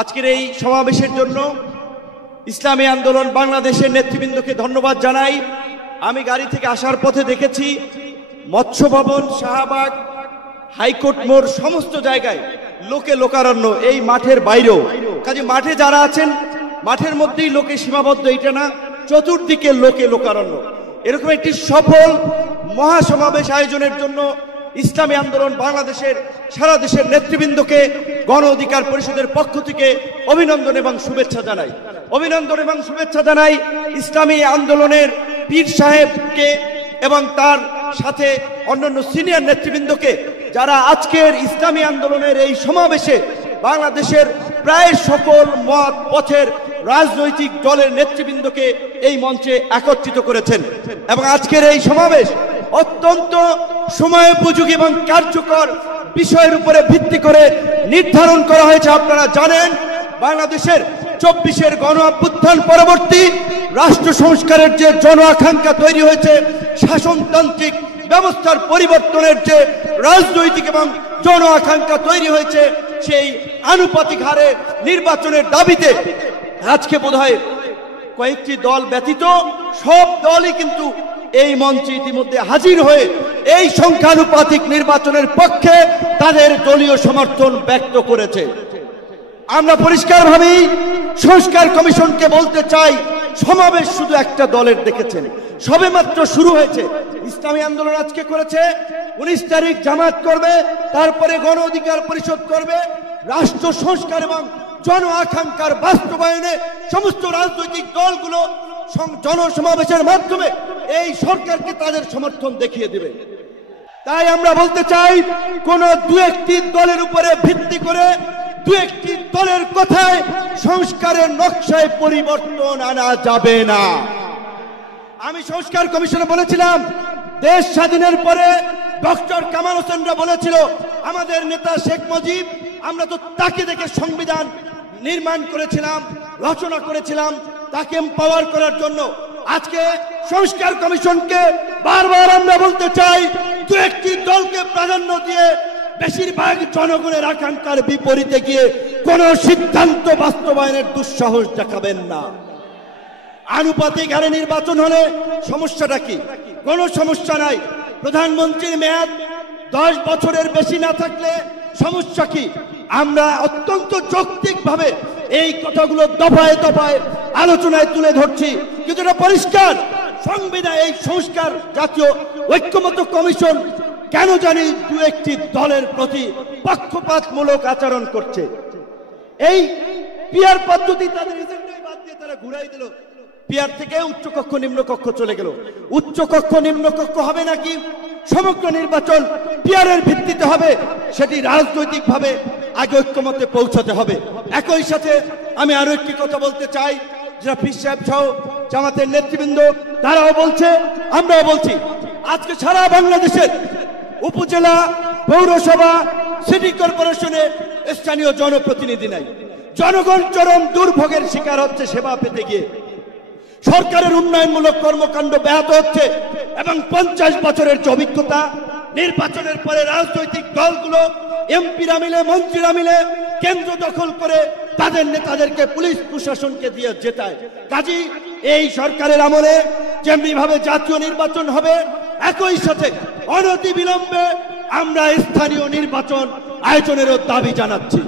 আজকের এই সমাবেশের জন্য ইসলামী আন্দোলন বাংলাদেশের নেতৃবৃন্দকে ধন্যবাদ জানাই। আমি গাড়ি থেকে আসার পথে দেখেছি মৎস্য ভবন, শাহবাগ, হাইকোর্ট মোড় সমস্ত জায়গায় লোকে লোকারণ্য, এই মাঠের বাইরেও। কাজে মাঠে যারা আছেন মাঠের মধ্যেই লোকে সীমাবদ্ধ, এটা না, চতুর্দিকে লোকে লোকারণ্য। এরকম একটি সফল মহাসমাবেশ আয়োজনের জন্য ইসলামী আন্দোলন বাংলাদেশের সারা দেশের নেতৃবৃন্দকে গণ অধিকার পরিষদের পক্ষ থেকে অভিনন্দন এবং শুভেচ্ছা জানাই। অভিনন্দন এবং শুভেচ্ছা জানাই ইসলামী আন্দোলনের পীর সাহেবকে এবং তার সাথে অন্যান্য সিনিয়র নেতৃবৃন্দকে, যারা আজকের ইসলামী আন্দোলনের এই সমাবেশে বাংলাদেশের প্রায় সকল মত পথের রাজনৈতিক দলের নেতৃবৃন্দকে এই মঞ্চে একত্রিত করেছেন। এবং আজকের এই সমাবেশ অত্যন্ত সময়োপযোগী এবং কার্যকর বিষয়ের উপরে ভিত্তি করে নির্ধারণ করা হয়েছে। আপনারা জানেন বাংলাদেশের 24-এর গণ অভ্যুত্থান পরবর্তী রাষ্ট্র সংস্কারের যে জন আকাঙ্ক্ষা তৈরি হয়েছে, শাসনতান্ত্রিক ব্যবস্থার পরিবর্তনের যে রাজনৈতিক এবং জন আকাঙ্ক্ষা তৈরি হয়েছে, সেই আনুপাতিক হারে নির্বাচনের দাবিতে আজকে বোধহয় কয়েকটি দল ব্যতীত সব দলই কিন্তু এই মঞ্চে ইতিমধ্যে হাজির হয়ে এই সংখ্যানুপাতিক নির্বাচনের পক্ষে তাদের দলীয় সমর্থন ব্যক্ত করেছে। আমরা পরিষ্কারভাবেই সংস্কার কমিশনকে বলতে চাই, সমাবেশ শুধু একটা দলের দেখেছেন, সবেমাত্র শুরু হয়েছে। ইসলামী আন্দোলন আজকে করেছে, 19 তারিখ জামাত করবে, তারপরে গণ অধিকার পরিষদ করবে। রাষ্ট্র সংস্কার এবং জন আকাঙ্ক্ষার বাস্তবায়নে সমস্ত রাজনৈতিক দলগুলো জনসমাবেশের মাধ্যমে এই সরকারকে তাদের সমর্থন দেখিয়ে দেবে। তাই আমরা বলতে চাই, কোন দু একটি দলের উপরে ভিত্তি করে দু একটি দলের কথায় সংস্কারের নকশায় পরিবর্তন আনা যাবে না। আমি সংস্কার কমিশনে বলেছিলাম, দেশ স্বাধীনের পরে ডক্টর কামাল হোসেনরা বলেছিল, আমাদের নেতা শেখ মুজিব, আমরা তো তাকে দেখে সংবিধান নির্মাণ করেছিলাম, রচনা করেছিলাম, তাকে এম্পাওয়ার করার জন্য। আজকে সংস্কার কমিশনকে বারবার আমরা বলতে চাই, দু একটি দলকে প্রাধান্য দিয়ে বেশিরভাগ জনগণের আকাঙ্ক্ষার বিপরীতে গিয়ে কোন সিদ্ধান্ত বাস্তবায়নের দুঃসাহস দেখাবেন না। আনুপাতিক হারে নির্বাচন হলে সমস্যাটা কি? কোনো সমস্যা নাই। প্রধানমন্ত্রীর মেয়াদ 10 বছরের বেশি না থাকলে সমস্যা কি? আমরা অত্যন্ত যৌক্তিকভাবে এই কথাগুলো দফায় দফায় আলোচনায় তুলে ধরছি, কিন্তু এটা পরিষ্কার, সংবিধান এই সংস্কার জাতীয় ঐক্যমত্য কমিশন কেন জানি দু একটি দলের প্রতি পক্ষপাতমূলক আচরণ করছে। এই পিয়ার পদ্ধতি তাদের এজেন্ডাই বাদ দিয়ে তারা ঘুরাই দিল। পিয়ার থেকে উচ্চকক্ষ নিম্নকক্ষ চলে গেল। উচ্চকক্ষ নিম্নকক্ষ হবে নাকি? সমগ্র নির্বাচন পিয়ারের ভিত্তিতে হবে, সেটি রাজনৈতিকভাবে আগে ঐক্যমত্যে পৌঁছাতে হবে। একই সাথে আমি আরো একটি কথা বলতে চাই, যারা পীর সাহেব সহ জামাতের নেতৃবৃন্দ তারাও বলছে, আমরাও বলছি, আজকে সারা বাংলাদেশের উপজেলা, পৌরসভা, সিটি কর্পোরেশনে স্থানীয় জনপ্রতিনিধি নাই। জনগণ চরম দুর্ভোগের শিকার হচ্ছে সেবা পেতে গিয়ে। সরকারের উন্নয়নমূলক কর্মকাণ্ড ব্যাহত হচ্ছে এবং 50 বছরের যে অভিজ্ঞতা, নির্বাচনের পরে রাজনৈতিক দলগুলো, এমপিরা মিলে, মন্ত্রীরা মিলে কেন্দ্র দখল করে তাদের নেতাদেরকে পুলিশ প্রশাসনকে দিয়ে জেতায়। কাজী এই সরকারের আমলে যেমনি ভাবে জাতীয় নির্বাচন হবে, একই সাথে অনতিবিলম্বে আমরা স্থানীয় নির্বাচন আয়োজনেরও দাবি জানাচ্ছি।